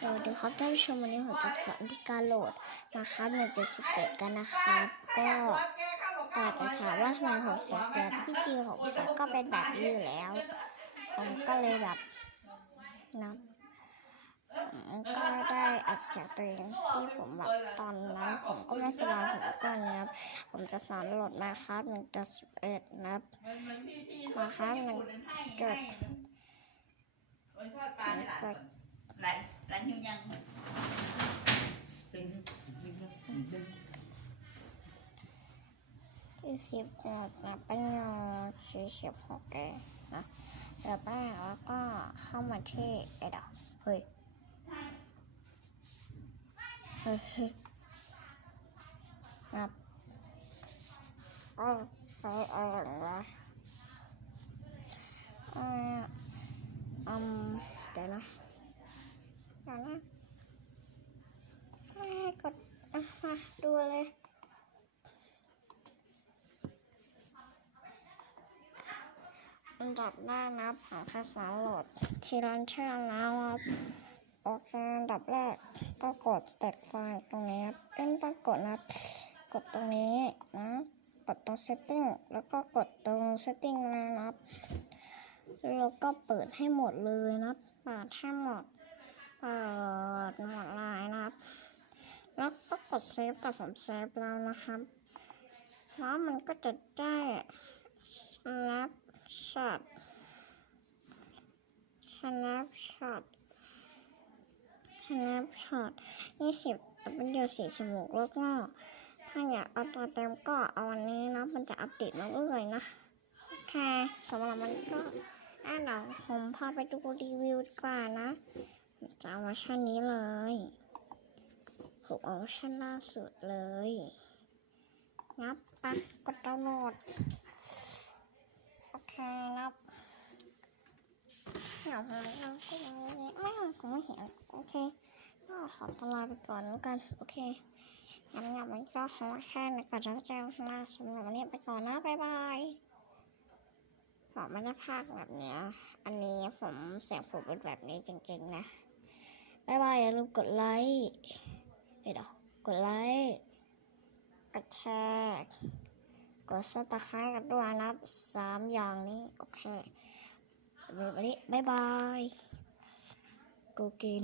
สวัสดีครับท่านผู้ชมวันนี้ผมจะสอนที่การโหลดมาครับ1.17กันนะครับ ก็แต่จะถามว่าทำไมผมเสียเปรียบที่จริงผมเสียก็เป็นแบบนี้อยู่แล้ว ผมก็เลยแบบนะผมก็ได้อัดเสียงตัวเองที่ผมแบบตอนนั้นผมก็ไม่สบายผมก็นะครับผมจะสอนโหลดมาครับ1.11นะครับมาครับมันเกิดโอ้ยทอดปลาในหลานหลา นหลานยังยังที่สิบหกนะเป็นยสี่สิบหกเองนะเดี๋ยวแป้งแล้วก็เข้ามาที่ไอ้ดอกเฮ้ยเฮ้ยเฮ้ยครับเออไปเอาหลังวะเอออืมเดี๋ยวนะ เดี๋ยวนะไม่ให้กดอะมาดูเลยอันดับแรกนะผ่านภาษาโหลดทีรันเชื่อมนะครับโอเคอันดับแรกก็กดแตกไฟล์ตรงนี้ครับเอ้ยต้องกดนะกดตรงนี้นะ กดตรง setting แล้วก็กดตรง setting นะครับแล้วก็เปิดให้หมดเลยนะเปิดให้หมดเปิดหมดเลยนะครับ แล้วก็ก ดเซฟแต่ผมเซฟแล้วนะครับแล้วมันก็จะได้ snapshot snapshot snapshot ยี่สิบเป็นเดียวสีจมูกแล้วก็ถ้าอยากเอาตัวเต็มก็เอาวันนี้นะมันจะอัปเดตมาเรื่อยนะโอเคสำหรับมันก็อะเดี๋ยวผมพาไปดูรีวิวดีกว่านะ จะเอาเวอร์ชันนี้เลย ออชันล่าสุดเลยงับปะกดดาวน์โหลด โอเคครับเดี๋ยวผมทำก็ยังไม่ผมไม่เห็น โอเค ก็ขอตัวลาไปก่อนแล้วกัน โอเคงั้นงานมันก็ขอแค่ในก่อนแล้วเจอกันนะสำหรับวันนี้ไปก่อนนะ บ๊ายบายผมไม่ได้พากแบบเนี้ย อันนี้ผมเสียงผมเป็นแบบนี้จริงๆนะ บ๊ายบายอย่าลืมกดไลค์ เดี๋ยวกดไลค์กดแชร์กดซับสไครต์กันด้วยนะครับสามอย่างนี้ โอเคสำหรับวันนี้ บ๊ายบาย กูกิน